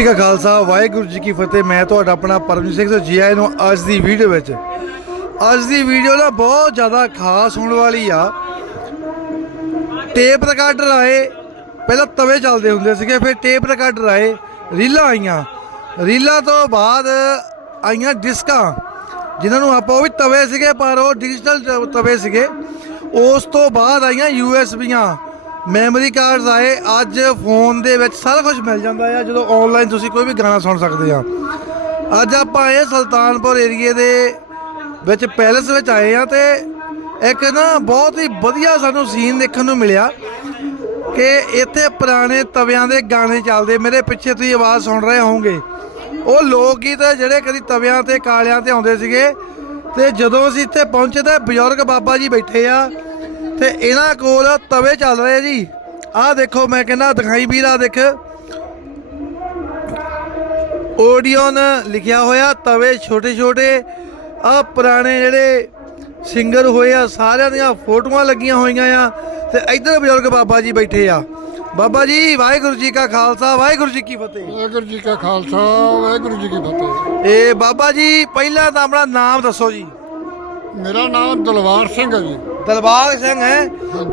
ਜੀ ਕਾ ਖਾਲਸਾ, ਵਾਹਿਗੁਰੂ ਜੀ ਕੀ ਫਤਿਹ। ਮੈਂ ਤੁਹਾਡਾ ਆਪਣਾ ਪਰਮਜੀਤ ਸਿੰਘ ਜੀ ਆਇਆਂ ਨੂੰ ਅੱਜ ਦੀ ਵੀਡੀਓ ਵਿੱਚ। ਅੱਜ ਦੀ ਵੀਡੀਓ ਨਾ ਬਹੁਤ ਜ਼ਿਆਦਾ ਖਾਸ ਹੋਣ ਵਾਲੀ ਆ। ਟੇਪ ਰਿਕਾਰਡਰ ਆਏ, ਪਹਿਲਾਂ ਤਵੇ ਚੱਲਦੇ ਹੁੰਦੇ ਸੀਗੇ, ਫਿਰ ਟੇਪ ਰਿਕਾਰਡਰ ਆਏ, ਰੀਲਾਂ ਆਈਆਂ। ਰੀਲਾਂ ਤੋਂ ਬਾਅਦ ਆਈਆਂ ਡਿਸਕਾਂ ਜਿਨ੍ਹਾਂ ਨੂੰ ਆਪਾਂ ਉਹ ਵੀ ਤਵੇ ਸੀਗੇ, ਪਰ ਉਹ ਡਿਜੀਟਲ ਤਵੇ ਸੀਗੇ। ਉਸ ਤੋਂ ਬਾਅਦ ਆਈਆਂ ਯੂਐਸਬੀਆਂ ਮੈਮਰੀ ਕਾਰਡਸ ਆਏ, ਅੱਜ ਫੋਨ ਦੇ ਵਿੱਚ ਸਾਰਾ ਕੁਝ ਮਿਲ ਜਾਂਦਾ ਆ, ਜਦੋਂ ਆਨਲਾਈਨ ਤੁਸੀਂ ਕੋਈ ਵੀ ਗਾਣਾ ਸੁਣ ਸਕਦੇ ਆ। ਅੱਜ ਆਪਾਂ ਆਏ ਸੁਲਤਾਨਪੁਰ ਏਰੀਏ ਦੇ ਵਿੱਚ ਪੈਲਸ ਵਿੱਚ ਆਏ ਆ ਤੇ ਇੱਕ ਨਾ ਬਹੁਤ ਹੀ ਵਧੀਆ ਸਾਨੂੰ ਸੀਨ ਦੇਖਣ ਨੂੰ ਮਿਲਿਆ ਕਿ ਇੱਥੇ ਪੁਰਾਣੇ ਤਵਿਆਂ ਦੇ ਗਾਣੇ ਚੱਲਦੇ। ਮੇਰੇ ਪਿੱਛੇ ਤੁਸੀਂ ਆਵਾਜ਼ ਸੁਣ ਰਹੇ ਹੋਵੋਗੇ। ਉਹ ਲੋਕ ਗੀਤ ਜਿਹੜੇ ਕਦੀ ਤਵਿਆਂ ਤੇ ਕਾਲਿਆਂ ਤੇ ਆਉਂਦੇ ਸੀਗੇ ਤੇ ਜਦੋਂ ਅਸੀਂ ਇੱਥੇ ਪਹੁੰਚੇ ਤਾਂ ਬਜ਼ੁਰਗ ਬਾਬਾ ਜੀ ਬੈਠੇ ਆ। ਤੇ ਇਹਨਾਂ ਕੋਲ ਤਵੇ ਚੱਲ ਰਹੇ ਜੀ। ਆਹ ਦੇਖੋ ਮੈਂ ਕਹਿੰਦਾ ਦਿਖਾਈ ਵੀਰ ਆਹ ਦੇਖ। ਓਡੀਓਨ ਲਿਖਿਆ ਹੋਇਆ ਤਵੇ ਛੋਟੇ ਛੋਟੇ ਆ ਪੁਰਾਣੇ ਜਿਹੜੇ ਸਿੰਗਰ ਹੋਏ ਆ ਸਾਰਿਆਂ ਦੀਆਂ ਫੋਟੋਆਂ ਲੱਗੀਆਂ ਹੋਈਆਂ ਆ। ਤੇ ਇੱਧਰ ਬਜ਼ੁਰਗ ਬਾਬਾ ਜੀ ਬੈਠੇ ਆ। ਬਾਬਾ ਜੀ ਵਾਹਿਗੁਰੂ ਜੀ ਕਾ ਖਾਲਸਾ ਵਾਹਿਗੁਰੂ ਜੀ ਕੀ ਫਤਿਹ। ਵਾਹਿਗੁਰੂ ਜੀ ਕਾ ਖਾਲਸਾ ਵਾਹਿਗੁਰੂ ਜੀ ਕੀ ਫਤਿਹ। ਇਹ ਬਾਬਾ ਜੀ ਪਹਿਲਾਂ ਤਾਂ ਆਪਣਾ ਨਾਮ ਦੱਸੋ ਜੀ। ਮੇਰਾ ਨਾਮ ਦਲਵਾਰ ਸਿੰਘ ਹੈ ਜੀ। ਦਲਬਾਗ ਸਿੰਘ ਹੈ।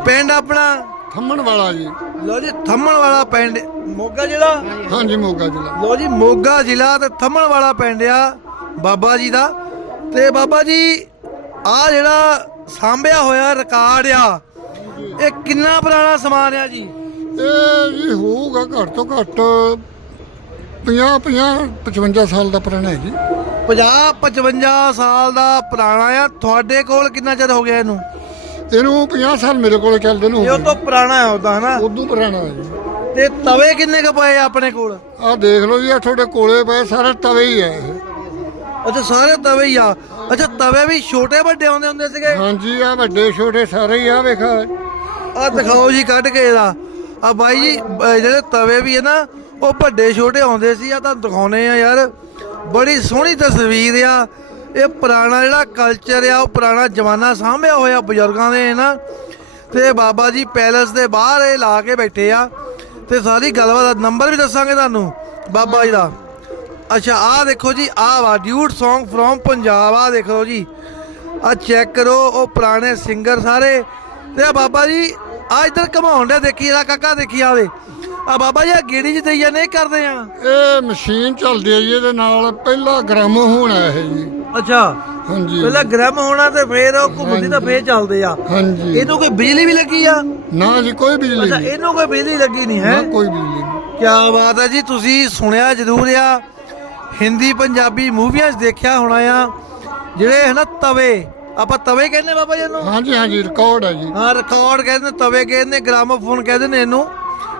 ਪਿੰਡ ਆਪਣਾ? ਥੰਮਣ ਵਾਲਾ ਜੀ। ਲੋ ਜੀ ਥੰਮਣ ਵਾਲਾ ਪਿੰਡ ਮੋਗਾ ਜ਼ਿਲ੍ਹਾ? ਹਾਂਜੀ ਮੋਗਾ ਜ਼ਿਲ੍ਹਾ। ਲੋ ਜੀ ਮੋਗਾ ਜ਼ਿਲ੍ਹਾ ਤੇ ਥੰਮਣ ਵਾਲਾ ਪਿੰਡ ਆ ਬਾਬਾ ਜੀ ਦਾ। ਤੇ ਬਾਬਾ ਜੀ ਆ ਜਿਹੜਾ ਸਾਂਭਿਆ ਹੋਇਆ ਰਿਕਾਰਡ ਆ ਇਹ ਕਿੰਨਾ ਪੁਰਾਣਾ ਸਮਾਨ ਆ ਜੀ? ਇਹ ਜੀ ਹੋਊਗਾ ਘੱਟ ਤੋਂ ਘੱਟ 50 50 55 ਸਾਲ ਦਾ ਪੁਰਾਣਾ ਹੈ ਜੀ। 50 55 ਸਾਲ ਦਾ ਪੁਰਾਣਾ ਆ। ਤੁਹਾਡੇ ਕੋਲ ਕਿੰਨਾ ਚਿਰ ਹੋ ਗਿਆ ਇਹਨੂੰ? ਇਹਨੂੰ 50 ਸਾਲ ਮੇਰੇ ਕੋਲ ਚੱਲਦੇ ਨੂੰ। ਇਹ ਉਹ ਤੋਂ ਪੁਰਾਣਾ ਹੈ ਉਹਦਾ ਹਨਾ? ਉਦੋਂ ਪੁਰਾਣਾ ਹੈ ਜੀ। ਤੇ ਤਵੇ ਕਿੰਨੇ ਕ ਪਏ ਆ ਆਪਣੇ ਕੋਲ? ਆਹ ਦੇਖ ਲਓ ਜੀ ਆ ਤੁਹਾਡੇ ਕੋਲੇ ਪਏ ਸਾਰੇ ਤਵੇ ਹੀ ਇਹ। ਅੱਛਾ ਸਾਰੇ ਤਵੇ ਹੀ ਆ। ਅੱਛਾ ਤਵੇ ਵੀ ਛੋਟੇ ਵੱਡੇ ਹੁੰਦੇ ਹੁੰਦੇ ਸੀਗੇ? ਹਾਂਜੀ ਆ ਵੱਡੇ ਛੋਟੇ ਸਾਰੇ ਹੀ ਆ ਵੇਖਾ। ਆ ਦਿਖਾਓ ਜੀ ਕੱਢ ਕੇ ਇਹਦਾ। ਆ ਬਾਈ ਜੀ ਜਿਹੜੇ ਤਵੇ ਵੀ ਹੈ ਨਾ ਉਹ ਵੱਡੇ ਛੋਟੇ ਆਉਂਦੇ ਸੀ ਆ ਤਾਂ ਦਿਖਾਉਨੇ ਆ ਯਾਰ। ਬੜੀ ਸੋਹਣੀ ਤਸਵੀਰ ਆ। ਇਹ ਪੁਰਾਣਾ ਜਿਹੜਾ ਕਲਚਰ ਆ, ਉਹ ਪੁਰਾਣਾ ਜ਼ਮਾਨਾ ਸਾਂਭਿਆ ਹੋਇਆ ਬਜ਼ੁਰਗਾਂ ਦੇ ਨਾ ਤੇ ਬਾਬਾ ਜੀ ਪੈਲਸ ਦੇ ਬਾਹਰ ਇਹ ਲਾ ਕੇ ਬੈਠੇ ਆ। ਤੇ ਸਾਰੀ ਗੱਲਬਾਤ ਦਾ ਨੰਬਰ ਵੀ ਦੱਸਾਂਗੇ ਤੁਹਾਨੂੰ, ਬਾਬਾ ਜੀ ਦਾ। ਅੱਛਾ, ਆਹ ਦੇਖੋ ਜੀ, ਆਹ ਵਾ ਡਿਊਟ Song ਫਰੋਮ ਪੰਜਾਬ, ਆਹ ਦੇਖੋ ਜੀ। ਆ ਚੈੱਕ ਕਰੋ, ਉਹ ਪੁਰਾਣੇ ਸਿੰਗਰ ਸਾਰੇ। ਤੇ ਬਾਬਾ ਜੀ ਆ ਇੱਧਰ ਘਮਾਉਣ ਦੇ ਦੇਖੀ ਇਹਦਾ ਕਾਕਾ ਦੇਖੀ ਆਵੇ ਆ ਬਾਬਾ ਜੀ ਆ ਗੇੜੀ ਚ ਦਈਆ ਨਹੀਂ ਕਰਦੇ ਆ? ਇਹ ਮਸ਼ੀਨ ਚੱਲਦੀ ਹੈ ਜੀ ਇਹਦੇ ਨਾਲ ਪਹਿਲਾ ਗ੍ਰਾਮੋ ਹੋਣਾ ਇਹ ਜੀ। ਅੱਛਾ। ਹਾਂਜੀ। ਪਹਿਲਾਂ ਗ੍ਰਮ ਹੋਣਾ ਤੇ ਫੇਰ ਉਹ ਘੁੰਮਦੀ ਤਾਂ ਫੇਰ ਚੱਲਦੇ ਆ। ਹਾਂਜੀ। ਇਹਨੂੰ ਕੋਈ ਬਿਜਲੀ ਵੀ ਲੱਗੀ ਆ? ਨਾ ਜੀ ਕੋਈ ਬਿਜਲੀ ਅੱਛਾ ਨਹੀਂ। ਇਹਨੂੰ ਕੋਈ ਬਿਜਲੀ ਲੱਗੀ ਨਹੀਂ ਹੈ? ਨਾ ਕੋਈ ਬਿਜਲੀ ਨਹੀਂ। ਕੀ ਬਾਤ ਹੈ ਜੀ ਤੁਸੀਂ ਸੁਣਿਆ ਜ਼ਰੂਰ ਆ। ਹਿੰਦੀ ਪੰਜਾਬੀ ਮੂਵੀਆਂ 'ਚ ਦੇਖਿਆ ਹੋਣਾ ਆ। ਜਿਹੜੇ ਹੈ ਨਾ ਤਵੇ ਆਪਾਂ ਤਵੇ ਕਹਿੰਦੇ ਬਾਬਾ ਜੀ ਇਹਨੂੰ? ਹਾਂਜੀ ਹਾਂਜੀ ਰਿਕਾਰਡ ਹੈ ਜੀ। ਹਾਂ ਰਿਕਾਰਡ ਕਹਿੰਦੇ ਨੇ, ਤਵੇ ਕਹਿੰਦੇ ਨੇ, ਗ੍ਰਾਮੋਫੋਨ ਕਹਿੰਦੇ ਨੇ ਇਹਨੂੰ।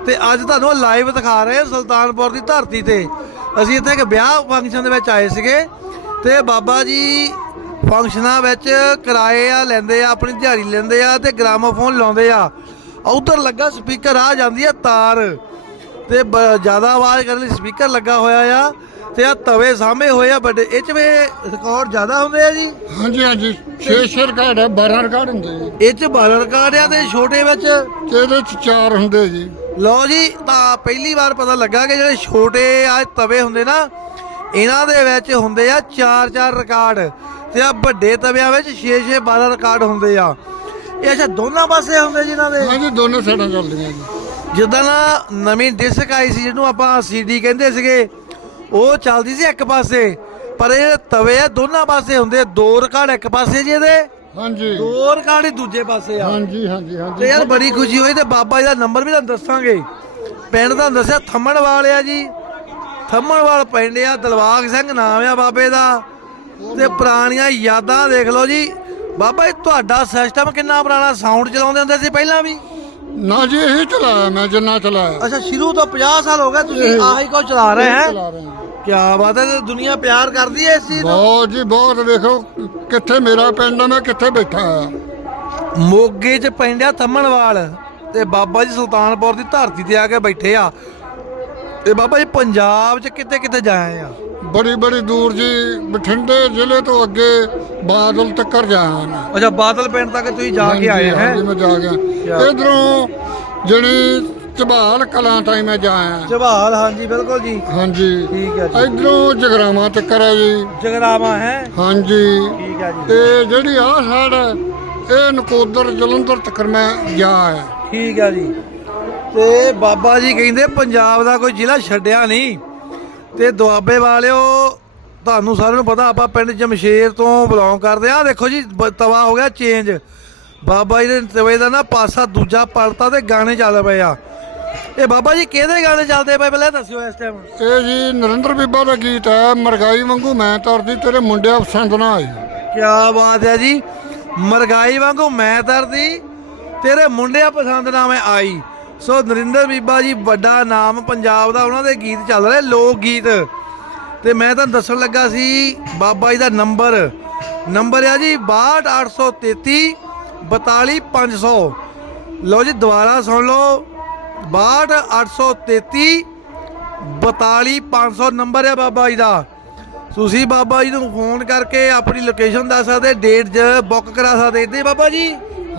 ਤੇ ਅੱਜ ਤੁਹਾਨੂੰ ਲਾਈਵ ਦਿਖਾ ਰਹੇ ਹਾਂ ਸੁਲਤਾਨਪੁਰ ਦੀ ਧਰਤੀ ਤੇ। ਅਸੀਂ ਇੱਥੇ ਇੱਕ ਵਿਆਹ ਫੰਕਸ਼ਨ ਦੇ ਵਿੱਚ ਆਏ ਸੀਗੇ ਤੇ ਬਾਬਾ ਜੀ ਫੰਕਸ਼ਨਾਂ ਵਿੱਚ ਕਿਰਾਏ ਆ ਲੈਂਦੇ ਆ ਆਪਣੀ ਦਿਹਾੜੀ ਲੈਂਦੇ ਆ ਤੇ ਗ੍ਰਾਮੋਫੋਨ ਲਾਉਂਦੇ ਆ। ਉਧਰ ਲੱਗਾ ਸਪੀਕਰ ਆ ਜਾਂਦੀ ਆ ਤਾਰ। ਤੇ ਜ਼ਿਆਦਾ ਆਵਾਜ਼ ਕਰਨ ਲਈ ਸਪੀਕਰ ਲੱਗਾ ਹੋਇਆ ਆ ਤੇ ਆ ਤਵੇ ਸਾਹਮਣੇ ਹੋਏ ਆ ਵੱਡੇ ਇਹ ਚ ਵੀ ਰਿਕਾਰਡ ਜ਼ਿਆਦਾ ਹੁੰਦੇ ਆ ਜੀ। ਹਾਂਜੀ ਹਾਂਜੀ। 6 ਰਿਕਾਰਡ ਹੈ 12 ਰਿਕਾਰਡ ਹੁੰਦੇ ਜੀ। ਇਹ ਚ 12 ਰਿਕਾਰਡ ਆ ਤੇ ਛੋਟੇ ਵਿੱਚ? ਤੇ ਇਹਦੇ ਚ ਚਾਰ ਹੁੰਦੇ ਜੀ। ਲਓ ਜੀ ਤਾਂ ਪਹਿਲੀ ਵਾਰ ਪਤਾ ਲੱਗਾ ਕਿ ਜਿਹੜੇ ਛੋਟੇ ਆ ਤਵੇ ਹੁੰਦੇ ਨਾ ਇਹਨਾਂ ਦੇ ਵਿੱਚ ਹੁੰਦੇ ਆ 4-4 ਰਿਕਾਰਡ ਤੇ ਆ ਵੱਡੇ ਤਵਿਆਂ ਵਿੱਚ 6-6 12 ਰਿਕਾਰਡ ਹੁੰਦੇ ਆ। ਇਹ ਅੱਛਾ ਦੋਨਾਂ ਪਾਸੇ ਹੁੰਦੇ ਜਿਨ੍ਹਾਂ ਦੇ? ਹਾਂਜੀ ਦੋਨੋਂ ਸਾਈਡਾਂ ਚੱਲਦੀਆਂ ਜੀ। ਜਿੱਦਾਂ ਨਾ ਨਵੀਂ ਡਿਸਕ ਆਈ ਸੀ ਜਿਹਨੂੰ ਆਪਾਂ ਸੀਡੀ ਕਹਿੰਦੇ ਸੀਗੇ ਉਹ ਚੱਲਦੀ ਸੀ ਇੱਕ ਪਾਸੇ ਪਰ ਇਹ ਤਵੇ ਆ ਦੋਨਾਂ ਪਾਸੇ ਹੁੰਦੇ। ਦੋ ਰਿਕਾਰਡ ਇੱਕ ਪਾਸੇ ਜੀ ਇਹਦੇ। ਹਾਂਜੀ। ਦੋ ਰਿਕਾਰਡ ਦੂਜੇ ਪਾਸੇ ਆ। ਹਾਂਜੀ ਹਾਂਜੀ ਤੇ ਹਾਂਜੀ ਯਾਰ ਬੜੀ ਖੁਸ਼ੀ ਹੋਈ ਤੇ ਬਾਬਾ ਜੀ ਦਾ ਨੰਬਰ ਵੀ ਤੁਹਾਨੂੰ ਦੱਸਾਂਗੇ। ਪਿੰਡ ਦਾ ਦੱਸਿਆ ਥੰਮਣਵਾਲ ਆ ਜੀ। ਥੰਮਣਵਾਲ ਪਿੰਡ ਆ ਦਲਵਾਗ ਸਿੰਘ ਨਾਮ ਆ ਬਾਬੇ ਦਾ। ਤੇ ਪੁਰਾਣੀਆਂ ਯਾਦਾਂ ਦੇਖ ਲਓ ਜੀ। ਬਾਬਾ ਜੀ ਤੁਹਾਡਾ ਸਿਸਟਮ ਕਿੰਨਾ ਪੁਰਾਣਾ? ਸਾਊਂਡ ਚਲਾਉਂਦੇ ਹੁੰਦੇ ਸੀ ਪਹਿਲਾਂ ਵੀ? ਨਾ ਜੀ ਇਹ ਚਲਾਇਆ ਮੈਂ ਜਿੰਨਾ ਚਲਾਇਆ। ਅੱਛਾ ਸ਼ੁਰੂ ਤੋਂ 50 ਸਾਲ ਹੋ ਗਏ ਤੁਸੀਂ ਆਹੀ ਕੋ ਚਲਾ ਰਹੇ ਹੈ? ਚਲਾ ਰਹੇ ਹਾਂ। ਕੀ ਬਾਤ ਹੈ ਤੇ ਦੁਨੀਆ ਪਿਆਰ ਕਰਦੀ ਹੈ ਇਸ ਚੀਜ਼ ਨੂੰ? ਬਹੁਤ ਜੀ ਬਹੁਤ ਵੇਖੋ ਕਿੱਥੇ ਮੇਰਾ ਪਿੰਡ ਆ ਮੈਂ ਕਿੱਥੇ ਬੈਠਾ ਆ। ਮੋਗੇ 'ਚ ਪੈਂਦਿਆ ਥੰਮਣਵਾਲ ਤੇ ਬਾਬਾ ਜੀ ਸੁਲਤਾਨਪੁਰ ਦੀ ਧਰਤੀ ਤੇ ਆ ਕੇ ਬੈਠੇ ਆ। ਤੇ ਬਾਬਾ ਜੀ ਪੰਜਾਬ 'ਚ ਕਿੱਥੇ ਕਿੱਥੇ ਜਾਏ ਆ? ਬੜੀ ਬੜੀ ਦੂਰ ਜੀ ਬਠਿੰਡੇ ਜ਼ਿਲ੍ਹੇ ਤੋਂ ਅੱਗੇ ਬਾਦਲ ਤੱਕ ਜਾਇਆ ਮੈਂ ਅੱਛਾ ਬਾਦਲ ਪਿੰਡ ਤੱਕ ਤੁਸੀਂ ਜਾ ਕੇ ਆਏ ਹਾਂਜੀ, ਹੈ? ਹਾਂਜੀ, ਮੈਂ ਜਾ ਗਿਆ ਇਧਰੋਂ ਜਿਹੜੀ ਝਬਾਲ ਕਲਾਂ ਤਾਈਂ ਮੈਂ ਜਾਇਆ। ਜਵਾਲ ਹਾਂਜੀ ਬਿਲਕੁਲ ਜੀ। ਹਾਂਜੀ। ਠੀਕ ਹੈ ਜੀ। ਇਧਰੋਂ ਜਗਰਾਵਾਂ ਤੱਕ ਹੈ ਜੀ। ਜਗਰਾਵਾ ਹੈ? ਹਾਂਜੀ। ਠੀਕ ਹੈ ਜੀ। ਤੇ ਜਿਹੜੀ ਆਹ ਸਾਈਡ ਹੈ ਇਹ ਨਕੋਦਰ ਜਲੰਧਰ ਤੱਕ ਮੈਂ ਗਿਆ ਹੈ। ਠੀਕ ਹੈ ਜੀ। ਤੇ ਬਾਬਾ ਜੀ ਕਹਿੰਦੇ ਪੰਜਾਬ ਦਾ ਕੋਈ ਜ਼ਿਲ੍ਹਾ ਛੱਡਿਆ ਨਹੀਂ। ਤੇ ਦੁਆਬੇ ਵਾਲਿਓ ਤੁਹਾਨੂੰ ਸਾਰਿਆਂ ਨੂੰ ਪਤਾ ਆਪਾਂ ਪਿੰਡ ਜਮਸ਼ੇਰ ਤੋਂ ਬਿਲੋਂਗ ਕਰਦੇ ਆ ਦੇਖੋ ਜੀ ਬ- ਤਵਾ ਹੋ ਗਿਆ ਚੇਂਜ ਬਾਬਾ ਜੀ ਦੇ ਤਵੇ ਦਾ ਨਾ ਪਾਸਾ ਦੂਜਾ ਪਲਟਾ ਤੇ ਗਾਣੇ ਚੱਲ ਪਏ ਆ। ਇਹ ਬਾਬਾ ਜੀ ਕਿਹਦੇ ਗਾਣੇ ਚੱਲਦੇ ਪਏ ਪਹਿਲਾਂ ਦੱਸਿਓ ਇਸ ਟਾਈਮ ਇਹ ਜੀ ਨਰਿੰਦਰ ਬੀਬਾ ਦਾ ਗੀਤ ਹੈ ਮਰਗਾਈ ਵਾਂਗੂ ਮੈਂ ਤਰਦੀ ਤੇਰੇ ਮੁੰਡਿਆਂ ਪਸੰਦ ਨਾ ਆਈ। ਕਿਆ ਬਾਤ ਹੈ ਜੀ। ਮਰਗਾਈ ਵਾਂਗੂ ਮੈਂ ਦਰਦੀ ਤੇਰੇ ਮੁੰਡਿਆਂ ਪਸੰਦ ਨਾ ਮੈਂ ਆਈ। ਸੋ ਨਰਿੰਦਰ ਬੀਬਾ ਜੀ ਵੱਡਾ ਨਾਮ ਪੰਜਾਬ ਦਾ ਉਹਨਾਂ ਦੇ ਗੀਤ ਚੱਲ ਰਹੇ ਲੋਕ ਗੀਤ। ਤੇ ਮੈਂ ਤੁਹਾਨੂੰ ਦੱਸਣ ਲੱਗਾ ਸੀ ਬਾਬਾ ਜੀ ਦਾ ਨੰਬਰ। ਨੰਬਰ ਆ ਜੀ 62833 42500 ਲਓ ਜੀ ਦੁਬਾਰਾ ਸੁਣ ਲਓ। 62833 42500 ਨੰਬਰ ਹੈ ਬਾਬਾ ਜੀ ਦਾ। ਤੁਸੀਂ ਬਾਬਾ ਜੀ ਨੂੰ ਫੋਨ ਕਰਕੇ ਆਪਣੀ ਲੋਕੇਸ਼ਨ ਦੱਸ ਸਕਦੇ ਡੇਟ ਜ ਬੁੱਕ ਕਰਾ ਸਕਦੇ। ਇੱਥੇ ਬਾਬਾ ਜੀ?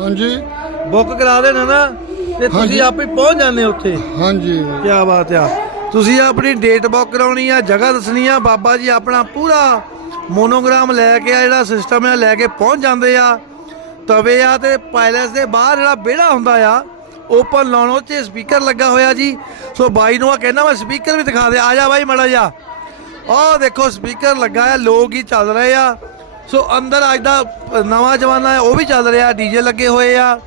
ਹਾਂਜੀ। ਬੁੱਕ ਕਰਾ ਦੇਣਾ ਨਾ ਤੇ ਤੁਸੀਂ। ਆਪੇ ਪਹੁੰਚ ਜਾਂਦੇ ਉੱਥੇ। ਹਾਂਜੀ। ਕੀ ਬਾਤ ਆ। ਤੁਸੀਂ ਆਪਣੀ ਡੇਟ ਬੁੱਕ ਕਰਾਉਣੀ ਆ ਜਗ੍ਹਾ ਦੱਸਣੀ ਆ ਬਾਬਾ ਜੀ ਆਪਣਾ ਪੂਰਾ ਮੋਨੋਗ੍ਰਾਮ ਲੈ ਕੇ ਆ ਜਿਹੜਾ ਸਿਸਟਮ ਆ ਲੈ ਕੇ ਪਹੁੰਚ ਜਾਂਦੇ ਆ। ਤਵੇ ਆ ਤੇ ਪੈਲੇਸ ਦੇ ਬਾਹਰ ਜਿਹੜਾ ਵਿਹੜਾ ਹੁੰਦਾ ਆ ਓਪਨ ਲਾਉਣ ਉਹ 'ਚ ਸਪੀਕਰ ਲੱਗਾ ਹੋਇਆ ਜੀ। ਸੋ ਬਾਈ ਨੂੰ ਆ ਕਹਿੰਦਾ ਮੈਂ ਸਪੀਕਰ ਵੀ ਦਿਖਾ ਦੇ ਆ ਜਾ ਬਾਈ ਮੜਾ ਜਾ ਆਹ ਦੇਖੋ ਸਪੀਕਰ ਲੱਗਾ ਆ, ਲੋਕ ਹੀ ਚੱਲ ਰਹੇ ਆ। ਸੋ ਅੰਦਰ ਅੱਜ ਦਾ ਨਵਾਂ ਜਮਾਨਾ ਹੈ, ਉਹ ਵੀ ਚੱਲ ਰਿਹਾ। ਡੀਜੇ ਲੱਗੇ ਹੋਏ ਆ।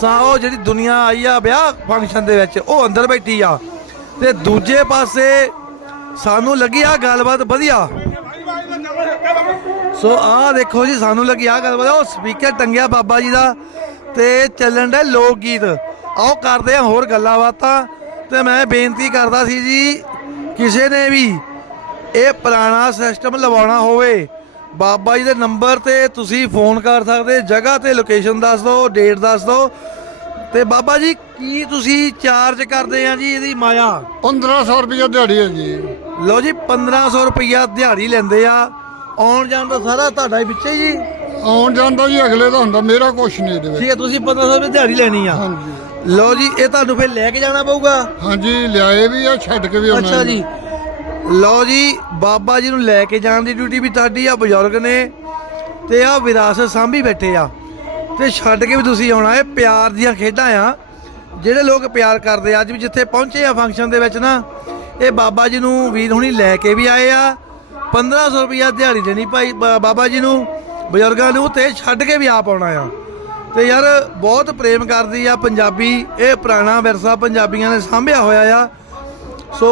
ਸਾ ਉਹ ਜਿਹੜੀ ਦੁਨੀਆ ਆਈ ਆ ਵਿਆਹ ਫੰਕਸ਼ਨ ਦੇ ਵਿੱਚ, ਉਹ ਅੰਦਰ ਬੈਠੀ ਆ। ਤੇ ਦੂਜੇ ਪਾਸੇ ਸਾਨੂੰ ਲੱਗੀ ਆ ਗੱਲਬਾਤ ਵਧੀਆ। ਸੋ ਆਹ ਦੇਖੋ ਜੀ, ਸਾਨੂੰ ਲੱਗੀ ਆ ਗੱਲਬਾਤ। ਉਹ ਸਪੀਕਰ ਟੰਗਿਆ ਬਾਬਾ ਜੀ ਦਾ ਤੇ ਚੱਲਣ ਦੇ ਲੋਕ ਗੀਤ। ਆਓ ਕਰਦੇ ਆ ਹੋਰ ਗੱਲਾਂ ਬਾਤਾਂ ਤੇ ਮੈਂ ਬੇਨਤੀ ਕਰਦਾ ਸੀ ਜੀ ਕਿਸੇ ਨੇ ਵੀ ਇਹ ਪੁਰਾਣਾ ਸਿਸਟਮ ਲਵਾਉਣਾ ਹੋਵੇ ਬਾਬਾ ਜੀ ਦੇ ਨੰਬਰ ਤੇ ਤੁਸੀਂ ਫੋਨ ਕਰ ਸਕਦੇ ਜਗ੍ਹਾ ਤੇ ਲੋਕੇਸ਼ਨ ਦੱਸ ਦਿਓ ਡੇਟ ਦੱਸ ਦਿਓ। ਤੇ ਬਾਬਾ ਜੀ ਕੀ ਤੁਸੀਂ ਚਾਰਜ ਕਰਦੇ ਆ ਜੀ ਇਹਦੀ ਮਾਇਆ? 1500 ਰੁਪਏ ਦਿਹਾੜੀ ਹੈ ਜੀ। ਲਓ ਜੀ 1500 ਰੁਪਈਆ ਦਿਹਾੜੀ ਲੈਂਦੇ ਆ। ਆਉਣ ਜਾਣ ਦਾ ਸਾਰਾ ਤੁਹਾਡਾ ਹੀ ਵਿੱਚੇ ਜੀ। ਆਉਣ ਜਾਂਦਾ ਜੀ ਅਗਲੇ ਦਾ ਹੁੰਦਾ ਮੇਰਾ ਕੁਛ ਨਹੀਂ ਇਹਦੇ ਵਿੱਚ। ਠੀਕ ਹੈ ਤੁਸੀਂ 1500 ਰੁਪਏ ਦਿਹਾੜੀ ਲੈਣੀ ਆ। ਹਾਂਜੀ। ਲਓ ਜੀ ਇਹ ਤੁਹਾਨੂੰ ਫਿਰ ਲੈ ਕੇ ਜਾਣਾ ਪਊਗਾ। ਹਾਂਜੀ ਲਿਆਏ ਵੀ ਆ ਛੱਡ ਕੇ ਵੀ ਆਉਣਾ ਅੱਛਾ ਜੀ। ਲਓ ਜੀ ਬਾਬਾ ਜੀ ਨੂੰ ਲੈ ਕੇ ਜਾਣ ਦੀ ਡਿਊਟੀ ਵੀ ਤੁਹਾਡੀ ਆ ਬਜ਼ੁਰਗ ਨੇ। ਤੇ ਆ ਵਿਰਾਸਤ ਸਾਂਭੀ ਬੈਠੇ ਆ। ਤੇ ਛੱਡ ਕੇ ਵੀ ਤੁਸੀਂ ਆਉਣਾ ਇਹ ਪਿਆਰ ਦੀਆਂ ਖੇਡਾਂ ਆ। ਜਿਹੜੇ ਲੋਕ ਪਿਆਰ ਕਰਦੇ ਆ ਅੱਜ ਵੀ ਜਿੱਥੇ ਪਹੁੰਚੇ ਆ ਫੰਕਸ਼ਨ ਦੇ ਵਿੱਚ ਨਾ ਇਹ ਬਾਬਾ ਜੀ ਨੂੰ ਵੀਰ ਹੁਣੀ ਲੈ ਕੇ ਵੀ ਆਏ ਆ। 1500 ਰੁਪਇਆ ਦਿਹਾੜੀ ਦੇਣੀ ਭਾਈ ਬਾਬਾ ਜੀ ਨੂੰ ਬਜ਼ੁਰਗਾਂ ਨੂੰ ਤੇ ਛੱਡ ਕੇ ਵੀ ਆਪ ਆਉਣਾ ਆ। ਤੇ ਯਾਰ ਬਹੁਤ ਪ੍ਰੇਮ ਕਰਦੀ ਆ ਪੰਜਾਬੀ ਇਹ ਪੁਰਾਣਾ ਵਿਰਸਾ ਪੰਜਾਬੀਆਂ ਨੇ ਸਾਂਭਿਆ ਹੋਇਆ ਆ। ਸੋ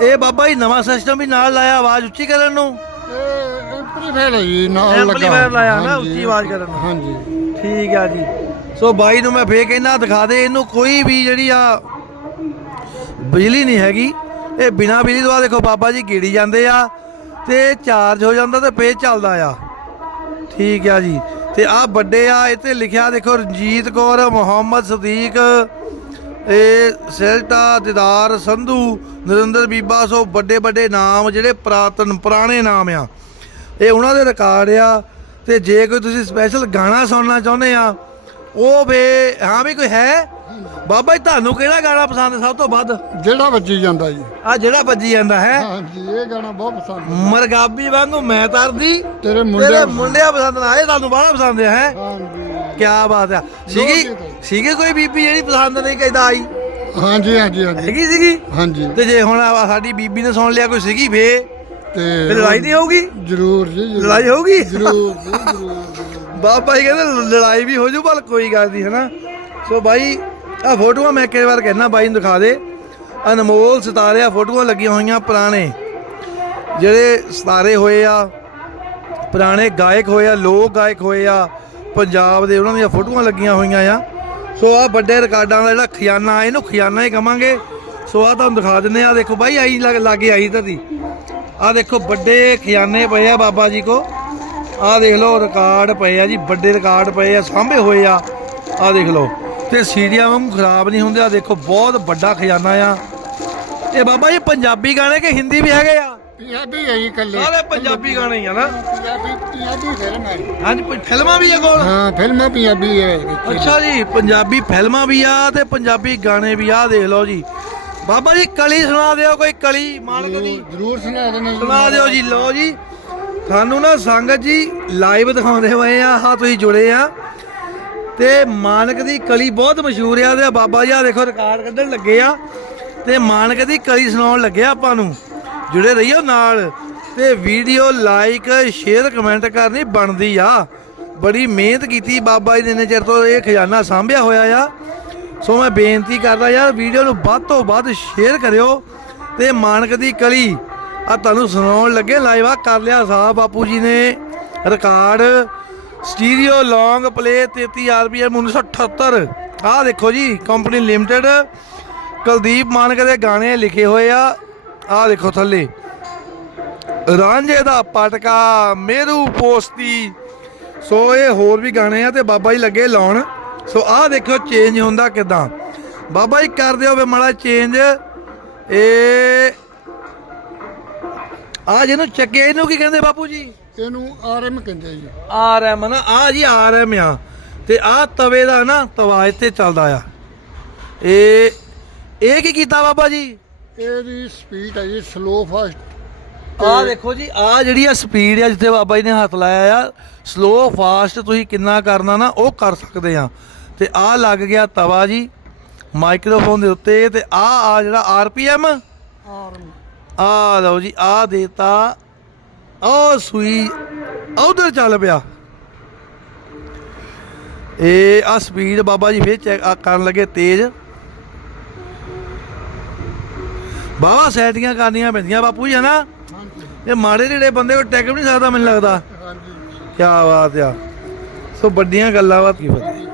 ਇਹ ਬਾਬਾ ਜੀ ਨਵਾਂ ਸਿਸਟਮ ਵੀ ਨਾਲ ਲਾਇਆ ਆਵਾਜ਼ ਉੱਚੀ ਕਰਨ ਨੂੰ? ਇਹ ਐਂਪਲੀਫਾਇਰ ਹੈ ਜੀ ਨਾਲ ਲੱਗਾ। Amplifier ਲਾਇਆ ਨਾ, ਹਾਂਜੀ, ਉੱਚੀ ਆਵਾਜ਼ ਕਰਨ ਨੂੰ। ਹਾਂਜੀ। ਠੀਕ ਆ ਜੀ। ਸੋ ਬਾਈ ਨੂੰ ਮੈਂ ਫੇਰ ਕਹਿੰਦਾ ਦਿਖਾ ਦੇ ਇਹਨੂੰ ਕੋਈ ਵੀ ਜਿਹੜੀ ਆ ਬਿਜਲੀ ਨਹੀਂ ਹੈਗੀ। ਇਹ ਬਿਨਾ ਬਿਜਲੀ ਤੋਂ ਆ ਦੇਖੋ ਬਾਬਾ ਜੀ ਗੀੜੀ ਜਾਂਦੇ ਆ ਤੇ ਚਾਰਜ ਹੋ ਜਾਂਦਾ ਤੇ ਫੇਰ ਚੱਲਦਾ ਆ। ਠੀਕ ਆ ਜੀ। ਤੇ ਆ ਵੱਡੇ ਆ, ਇੱਥੇ ਲਿਖਿਆ ਦੇਖੋ, ਰਣਜੀਤ ਕੌਰ, ਮੁਹੰਮਦ ਸਦੀਕ ਇਹ ਸੈਲਟਾ, ਦਿਦਾਰ ਸੰਧੂ, ਨਰਿੰਦਰ ਬੀਬਾ, ਸੋ ਵੱਡੇ ਵੱਡੇ ਨਾਮ ਜਿਹੜੇ ਪੁਰਾਤਨ, ਪੁਰਾਣੇ ਨਾਮ ਆ। ਇਹ ਉਹਨਾਂ ਦੇ ਰਿਕਾਰਡ ਆ। ਤੇ ਜੇ ਕੋਈ ਤੁਸੀਂ ਸਪੈਸ਼ਲ ਗਾਣਾ ਸੁਣਨਾ ਚਾਹੁੰਦੇ ਆ, ਉਹ ਵੇ, ਹਾਂ ਵੀ ਕੋਈ ਹੈ? ਬਾਬਾ ਜੀ ਤੁਹਾਨੂੰ ਕਿਹੜਾ ਗਾਣਾ ਪਸੰਦ ਹੈ ਸਭ ਤੋਂ ਵੱਧ? ਜਿਹੜਾ ਵੱਜੀ ਜਾਂਦਾ ਜੀ। ਆ ਜਿਹੜਾ ਵੱਜੀ ਜਾਂਦਾ ਹੈ? ਹਾਂਜੀ ਇਹ ਗਾਣਾ ਬਹੁਤ ਪਸੰਦ ਹੈ ਮਰਗਾਬੀ ਵਾਂਗੂ ਮੈਂ ਤਰਦੀ ਤੇਰੇ ਤੇਰੇ ਮੁੰਡੇ ਮੁੰਡਿਆਂ ਪਸੰਦ ਨਾ ਇਹ ਤੁਹਾਨੂੰ ਬੜਾ ਪਸੰਦ ਹੈ ਹੈਂ? ਹਾਂਜੀ। ਕਿਆ ਬਾਤ ਆ। ਸੀਗੀ ਸੀਗੀ ਕੋਈ ਬੀਬੀ ਜਿਹੜੀ ਪਸੰਦ ਨਹੀਂ ਕਹਿੰਦਾ ਆਈ? ਹਾਂਜੀ ਹਾਂਜੀ ਹਾਂਜੀ। ਹੈਗੀ ਸੀਗੀ? ਹਾਂਜੀ। ਤੇ ਜੇ ਹੁਣ ਸਾਡੀ ਬੀਬੀ ਨੇ ਸੁਣ ਲਿਆ ਕੋਈ ਸੀਗੀ ਫੇ? ਤੇ ਲੜਾਈ ਨਹੀਂ ਹੋਊਗੀ? ਜ਼ਰੂਰ ਜੀ ਜ਼ਰੂਰ। ਲੜਾਈ ਹੋਊਗੀ? ਜ਼ਰੂਰ ਜੀ ਜ਼ਰੂਰ ਬਾਬਾ ਜੀ ਕਹਿੰਦੇ ਲੜਾਈ ਵੀ ਹੋ ਜੂ ਪਰ ਕੋਈ ਗੱਲ ਨਹੀਂ ਹਨਾ? ਸੋ ਬਾਈ ਆ ਫੋਟੋਆਂ ਮੈਂ ਕਈ ਵਾਰ ਕਹਿਣਾ ਬਾਈ ਨੂੰ ਦਿਖਾ ਦੇ। ਅਨਮੋਲ ਸਿਤਾਰੇ ਆ ਫੋਟੋਆਂ ਲੱਗੀਆਂ ਹੋਈਆਂ ਪੁਰਾਣੇ। ਜਿਹੜੇ ਸਿਤਾਰੇ ਹੋਏ ਆ, ਪੁਰਾਣੇ ਗਾਇਕ ਹੋਏ ਆ, ਲੋਕ ਗਾਇਕ ਹੋਏ ਆ, ਪੰਜਾਬ ਦੇ ਉਹਨਾਂ ਦੀਆਂ ਫੋਟੋਆਂ ਲੱਗੀਆਂ ਹੋਈਆਂ ਆ। ਸੋ ਆ ਵੱਡੇ ਰਿਕਾਰਡਾਂ ਦਾ ਜਿਹੜਾ ਖਜ਼ਾਨਾ ਇਹਨੂੰ ਖਜ਼ਾਨਾ ਹੀ ਕਵਾਂਗੇ। ਸੋ ਆ ਤੁਹਾਨੂੰ ਦਿਖਾ ਦਿੰਨੇ ਆ। ਦੇਖੋ ਬਾਈ ਆਈ ਲੱਗ- ਲਾਗੇ ਆਈ ਧਰਤੀ। ਆ ਦੇਖੋ ਵੱਡੇ ਖਜ਼ਾਨੇ ਪਏ ਆ ਬਾਬਾ ਜੀ ਕੋ। ਆ ਦੇਖ ਲਓ, ਰਿਕਾਰਡ ਪਏ ਆ ਜੀ, ਵੱਡੇ ਰਿਕਾਰਡ ਪਏ ਆ, ਸਾਂਭੇ ਹੋਏ ਆ। ਆ ਦੇਖ ਲਓ। ਤੇ ਸੀਡੀਆਂ ਵਾਂਗੂ ਖਰਾਬ ਨਹੀਂ ਹੁੰਦੇ। ਆ ਦੇਖੋ ਬਹੁਤ ਵੱਡਾ ਖਜ਼ਾਨਾ ਆ। ਇਹ ਬਾਬਾ ਜੀ ਪੰਜਾਬੀ ਗਾਣੇ ਕਿ ਹਿੰਦੀ ਵੀ ਹੈਗੇ ਆ? ਪੰਜਾਬੀ ਹੈ ਜੀ ਕੱਲੇ ਸਾਰੇ ਪੰਜਾਬੀ ਗਾਣੇ ਹੀ ਆ ਨਾ। ਪੰਜਾਬੀ ਪੰਜਾਬੀ ਫਿਲਮ ਹੈ ਹਾਂਜੀ ਫਿਲਮਾਂ ਵੀ ਆ ਕੋਲ? ਹਾਂ ਫਿਲਮਾਂ ਪੰਜਾਬੀ ਹੈ ਅੱਛਾ ਜੀ ਪੰਜਾਬੀ ਫਿਲਮਾਂ ਵੀ ਆ ਤੇ ਪੰਜਾਬੀ ਗਾਣੇ ਵੀ ਆ ਦੇਖ ਲਓ ਜੀ। ਬਾਬਾ ਜੀ ਕਲੀ ਸੁਣਾ ਦਿਓ ਕੋਈ ਕਲੀ ਮਾਲਕ ਦੀ। ਜ਼ਰੂਰ ਸੁਣਾ ਦੇਣਾ ਜੀ। ਸੁਣਾ ਦਿਓ ਜੀ ਲਓ ਜੀ। ਸਾਨੂੰ ਨਾ ਸੰਗਤ ਜੀ ਲਾਈਵ ਦਿਖਾਉਂਦੇ ਹੋਏ ਆ ਹਾਂ ਤੁਸੀਂ ਜੁੜੇ ਆ। ਤੇ ਮਾਨਕ ਦੀ ਕਲੀ ਬਹੁਤ ਮਸ਼ਹੂਰ ਆ ਤੇ ਬਾਬਾ ਜੀ ਆ ਦੇਖੋ ਰਿਕਾਰਡ ਕੱਢਣ ਲੱਗੇ ਆ। ਤੇ ਮਾਨਕ ਦੀ ਕਲੀ ਸੁਣਾਉਣ ਲੱਗੇ ਆ ਆਪਾਂ ਨੂੰ। ਜੁੜੇ ਰਹੀਓ ਨਾਲ। ਤੇ ਵੀਡੀਓ ਲਾਈਕ ਸ਼ੇਅਰ ਕਮੈਂਟ ਕਰਨੀ ਬਣਦੀ ਆ। ਬੜੀ ਮਿਹਨਤ ਕੀਤੀ ਬਾਬਾ ਜੀ ਨੇ, ਇੰਨੇ ਚਿਰ ਤੋਂ ਇਹ ਖਜ਼ਾਨਾ ਸਾਂਭਿਆ ਹੋਇਆ ਆ। ਸੋ ਮੈਂ ਬੇਨਤੀ ਕਰਦਾ ਯਾਰ, ਵੀਡੀਓ ਨੂੰ ਵੱਧ ਤੋਂ ਵੱਧ ਸ਼ੇਅਰ ਕਰਿਓ। ਤੇ ਮਾਨਕ ਦੀ ਕਲੀ ਆ ਤੁਹਾਨੂੰ ਸੁਣਾਉਣ ਲੱਗੇ ਲਾਈਵ ਆ। ਕਰ ਲਿਆ ਸਾਹਿਬ ਬਾਪੂ ਜੀ ਨੇ record stereo, long play 33 RPM 1978 ਆਹ ਦੇਖੋ ਜੀ, ਕੰਪਨੀ ਲਿਮਟਿਡ। ਕੁਲਦੀਪ ਮਾਨਕ ਦੇ ਗਾਣੇ ਲਿਖੇ ਹੋਏ ਆ। ਆਹ ਦੇਖੋ ਥੱਲੇ। ਰਾਂਝੇ ਦਾ ਪਟਕਾ, ਮੇਰੂ ਪੋਸਤੀ। ਸੋ ਇਹ ਹੋਰ ਵੀ ਗਾਣੇ ਆ ਤੇ ਬਾਬਾ ਜੀ ਲੱਗੇ ਲਾਉਣ। ਸੋ ਆਹ ਦੇਖੋ ਚੇਂਜ ਹੁੰਦਾ ਕਿਦਾਂ। ਬਾਬਾ ਜੀ ਕਰ ਦਿਓ ਵੇ ਮਾੜਾ ਚੇਂਜ ਇਹ ਆ ਜਿਹਨੂੰ ਚੱਕੇ ਇਹਨੂੰ ਕੀ ਕਹਿੰਦੇ ਬਾਪੂ ਜੀ? ਇਹਨੂੰ ਆਰਐਮ ਕਹਿੰਦੇ ਜੀ। ਆਰ ਐਮ ਨਾ ਆ ਜੀ ਆਰ ਐਮ ਆ। ਤੇ ਆ ਤਵੇ ਦਾ ਨਾ ਤਵਾ ਇੱਥੇ ਚੱਲਦਾ ਆ। ਇਹ ਇਹ ਕੀ ਕੀਤਾ ਬਾਬਾ ਜੀ? ਇਹਦੀ ਸਪੀਡ ਹੈ ਜੀ ਸਲੋ ਫਾਸਟ ਆ ਦੇਖੋ ਜੀ ਆ ਜਿਹੜੀ ਆ ਸਪੀਡ ਆ ਜਿੱਥੇ ਬਾਬਾ ਜੀ ਨੇ ਹੱਥ ਲਾਇਆ ਆ ਸਲੋ ਫਾਸਟ ਤੁਸੀਂ ਕਿੰਨਾ ਕਰਨਾ ਨਾ ਉਹ ਕਰ ਸਕਦੇ ਆ। ਤੇ ਆ ਲੱਗ ਗਿਆ ਤਵਾ ਜੀ ਮਾਈਕ੍ਰੋਫੋਨ ਦੇ ਉੱਤੇ ਤੇ ਆ ਆ ਜਿਹੜਾ ਆਰਪੀਐਮ? ਆ ਲਓ ਜੀ ਆ ਦੇਤਾ ਉਹ ਸੂਈ ਉਧਰ ਚੱਲ ਪਿਆ। ਇਹ ਆ ਸਪੀਡ ਬਾਬਾ ਜੀ ਫੇਰ ਚੈੱਕ ਆ ਕਰਨ ਲੱਗੇ ਤੇਜ਼। ਬਾਬਾ ਸੈਟੀਆਂ ਕਰਨੀਆਂ ਪੈਂਦੀਆਂ ਬਾਪੂ ਜੀ ਹਨਾ? ਇਹ ਮਾੜੇ ਜਿਹੜੇ ਬੰਦੇ ਕੋ ਟੈਕ ਵੀ ਨਹੀਂ ਸਕਦਾ ਮੈਨੂੰ ਲੱਗਦਾ। ਹਾਂਜੀ। ਕੀ ਬਾਤ ਆ। ਸੋ ਵੱਡੀਆਂ ਗੱਲਾਂ ਵਾ ਕੀ ਫਤਿਹ